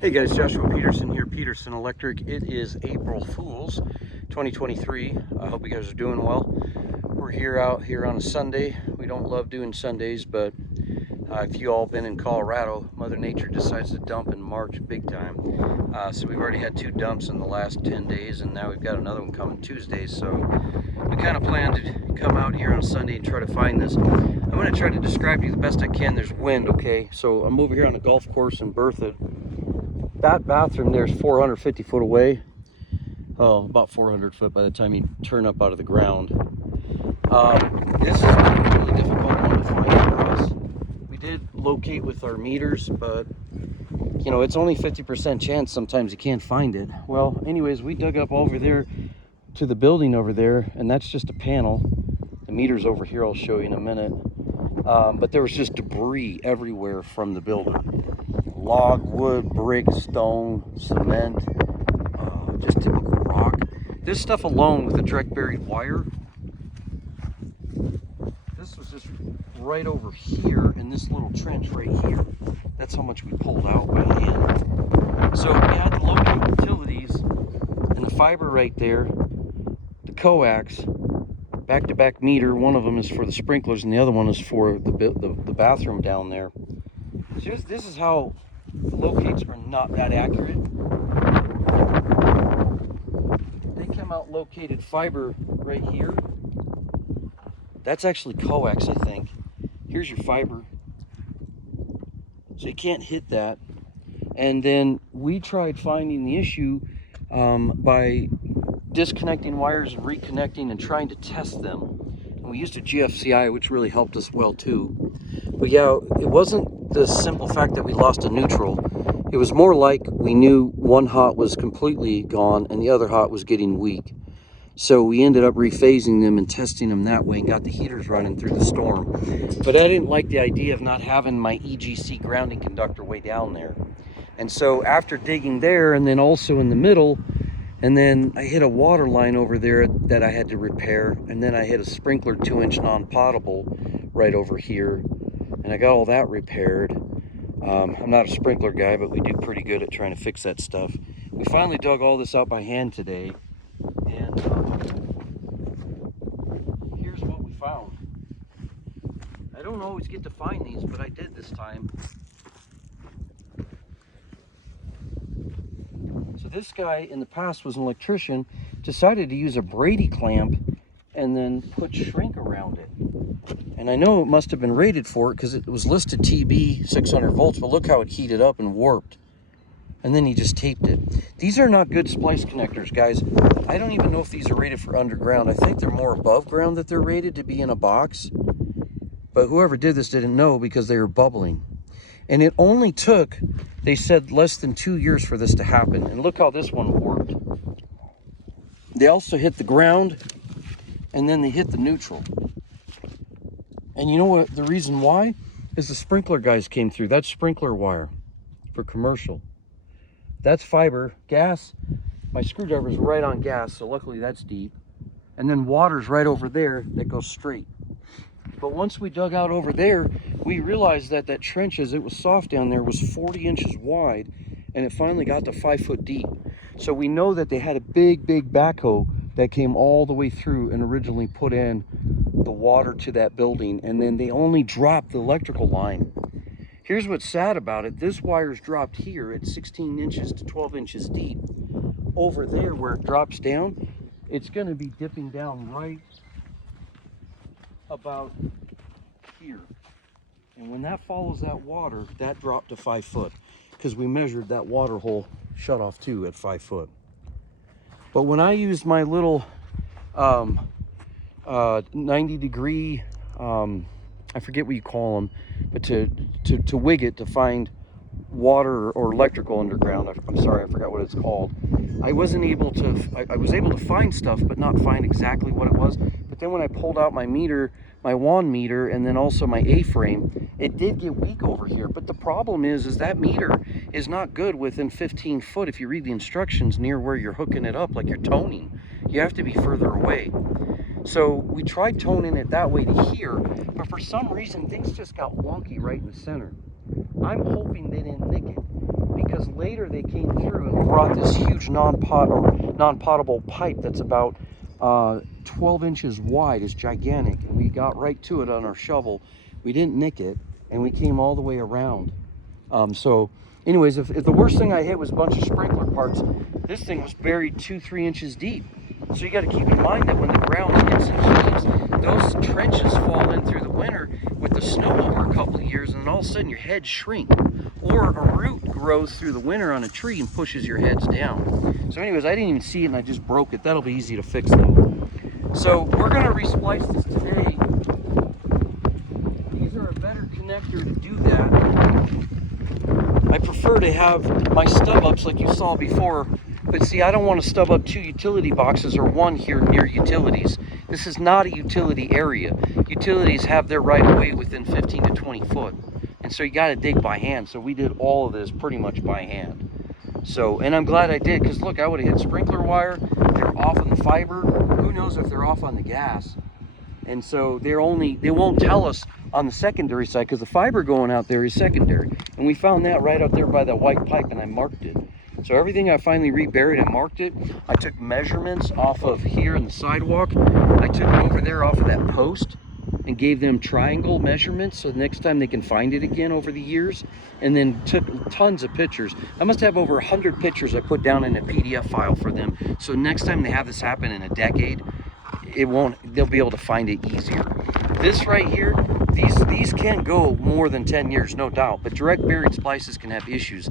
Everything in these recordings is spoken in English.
Hey guys, Joshua Peterson here, Peterson Electric. It is April Fools 2023. I hope you guys are doing well. We're out here on a Sunday. We don't love doing Sundays, but if you all been in Colorado, Mother Nature decides to dump in March big time. So we've already had 2 dumps in the last 10 days, and now we've got another one coming Tuesday. So we kind of plan to come out here on Sunday and try to find this. I'm going to try to describe to you the best I can. There's wind, okay? So I'm over here on a golf course in Berthoud. That bathroom there is 450 foot away. Oh, about 400 foot by the time you turn up out of the ground. This is a really difficult one to find for us. We did locate with our meters, but you know, it's only 50% chance sometimes you can't find it. Well, anyways, we dug up over there to the building over there, and that's just a panel. The meter's over here, I'll show you in a minute. But there was just debris everywhere from the building. Log, wood, brick, stone, cement, just typical rock. This stuff alone with a direct buried wire, this was just right over here in this little trench right here. That's how much we pulled out by hand. So we had to locate utilities, and the fiber right there, the coax, back-to-back meter. One of them is for the sprinklers and the other one is for the bathroom down there. So this is how the locates are not that accurate. They come out located fiber right here. That's actually coax, I think. Here's your fiber. So you can't hit that. And then we tried finding the issue by disconnecting wires and reconnecting and trying to test them. And we used a GFCI, which really helped us well too. But yeah, it wasn't the simple fact that we lost a neutral. It was more like we knew one hot was completely gone and the other hot was getting weak. So we ended up rephasing them and testing them that way and got the heaters running through the storm. But I didn't like the idea of not having my EGC grounding conductor way down there. And so after digging there and then also in the middle, and then I hit a water line over there that I had to repair, and then I hit a sprinkler 2-inch non-potable right over here, and I got all that repaired. I'm not a sprinkler guy, but we do pretty good at trying to fix that stuff. We finally dug all this out by hand today, and here's what we found. I don't always get to find these, but I did this time. So this guy in the past was an electrician, decided to use a Brady clamp and then put shrink around it. And I know it must have been rated for it because it was listed TB 600 volts, but look how it heated up and warped. And then he just taped it. These are not good splice connectors, guys. I don't even know if these are rated for underground. I think they're more above ground that they're rated to be in a box. But whoever did this didn't know because they were bubbling. And it only took, they said, less than 2 years for this to happen. And look how this one warped. They also hit the ground, and then they hit the neutral. And you know what? The reason why is the sprinkler guys came through. That's sprinkler wire for commercial. That's fiber. Gas, my screwdriver is right on gas, so luckily that's deep. And then water's right over there that goes straight. But once we dug out over there, we realized that that trench, as it was soft down there, was 40 inches wide, and it finally got to 5 foot deep. So we know that they had a big backhoe that came all the way through and originally put in the water to that building, and then they only dropped the electrical line. Here's what's sad about it. This wire's dropped here at 16 inches to 12 inches deep. Over there where it drops down, it's going to be dipping down right about here. And when that follows that water, that dropped to 5 foot because we measured that water hole shut off too at 5 foot. But when I used my little 90-degree, I forget what you call them, but to wig it to find water or electrical underground. I'm sorry, I forgot what it's called. I wasn't able to, I was able to find stuff, but not find exactly what it was. But then when I pulled out my meter, my WAN meter, and then also my A-frame, it did get weak over here. But the problem is that meter is not good within 15 foot if you read the instructions near where you're hooking it up, like you're toning. You have to be further away. So we tried toning it that way to here, but for some reason things just got wonky right in the center. I'm hoping they didn't nick it, because because later they came through and brought this huge non-potable pipe that's about 12 inches wide. It's gigantic, and we got right to it on our shovel. We didn't nick it, and we came all the way around. So anyways, if the worst thing I hit was a bunch of sprinkler parts, this thing was buried 2-3 inches deep. So you got to keep in mind that when the ground hits and heaves, those trenches fall in through the winter with the snow over a couple of years, and then all of a sudden your heads shrink. Or a root grows through the winter on a tree and pushes your heads down. So anyways, I didn't even see it and I just broke it. That'll be easy to fix though. So we're going to resplice this today. These are a better connector to do that. I prefer to have my stub ups like you saw before, but see, I don't want to stub up 2 utility boxes or 1 here near utilities. This is not a utility area. Utilities have their right of way within 15 to 20 foot. And so you got to dig by hand. So we did all of this pretty much by hand. So, and I'm glad I did, because look, I would have hit sprinkler wire. They're off on the fiber. Who knows if they're off on the gas? And so they won't tell us on the secondary side, because the fiber going out there is secondary. And we found that right out there by that white pipe, and I marked it. So everything I finally reburied, I marked it. I took measurements off of here in the sidewalk. I took it over there off of that post and gave them triangle measurements so the next time they can find it again over the years, and then took tons of pictures. I must have over 100 pictures I put down in a PDF file for them, so next time they have this happen in a decade, they'll be able to find it easier. This right here, these can go more than 10 years, no doubt, but direct buried splices can have issues.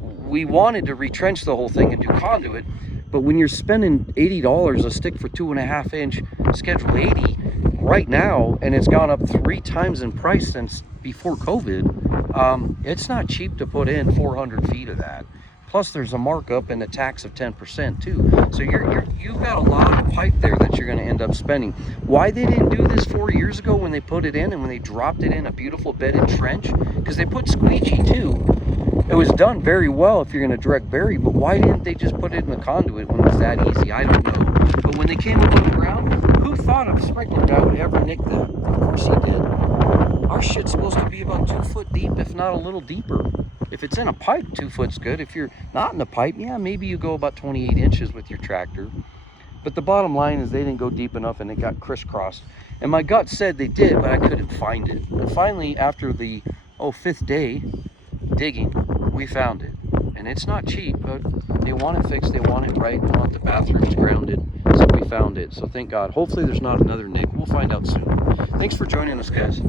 We wanted to retrench the whole thing and do conduit, but when you're spending $80 a stick for 2.5 inch Schedule 80 right now, and it's gone up 3 times in price since before COVID, it's not cheap to put in 400 feet of that. Plus there's a markup and a tax of 10% too. So you've got a lot of pipe there that you're going to end up spending. Why they didn't do this 4 years ago when they put it in and when they dropped it in a beautiful bedded trench? Because they put squeegee too. It was done very well if you're going to direct bury, but why didn't they just put it in the conduit when it was that easy? I don't know. But when they came above the ground, who thought a sprinkler guy would ever nick that? Of course he did. Our shit's supposed to be about 2 foot deep, if not a little deeper. If it's in a pipe, 2 foot's good. If you're not in a pipe, yeah, maybe you go about 28 inches with your tractor. But the bottom line is they didn't go deep enough and it got crisscrossed. And my gut said they did, but I couldn't find it. And finally, after the 5th day digging, we found it. And it's not cheap, but they want it fixed, they want it right, they want the bathrooms grounded. So we found it. So thank God. Hopefully there's not another nick. We'll find out soon. Thanks for joining us, guys.